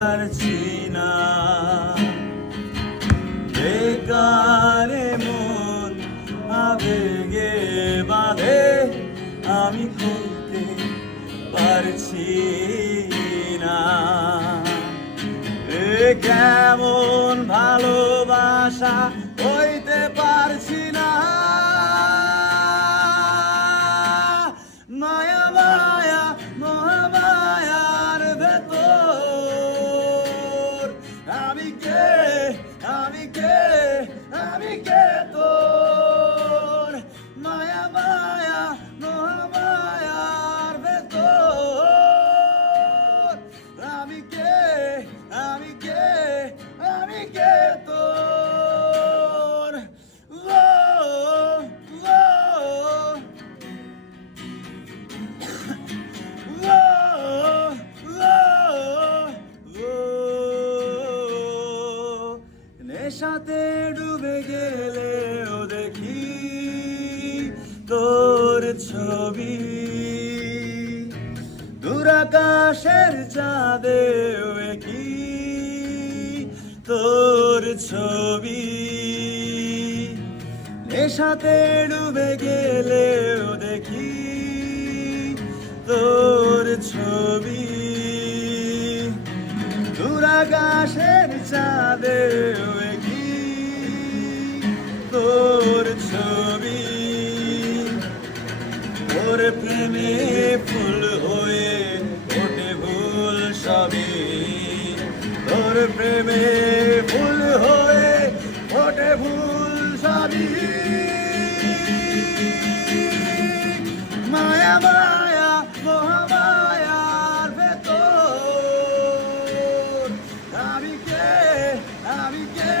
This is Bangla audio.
পারছি না বেকারে মন আবেগে বাঁধে আমি খুলতে পারছি না কেমন ভালোবাসা হইতে পারছি না মায়া মায়া মহামায়ার ভেতর আমি কে তোর মায়া মায়া মহামায়ার ভেতর আমি কে তোর নেশাতে ডুবে গেলেও দেখি তোর ছবি দূরাকাশের চাঁদেও কি তোর ছবি নেশাতে ডুবে গেলেও দেখি তোর ছবি দূরাকাশের চাঁদেও কি তোর ছবি ওর প্রেমে ফুল হয়ে ওঠে ভুল সবই তোর প্রেমে ফুল হয়ে ওঠে ভুল সবই মায়া মায়া মহামায়ার ভেতর আমি কে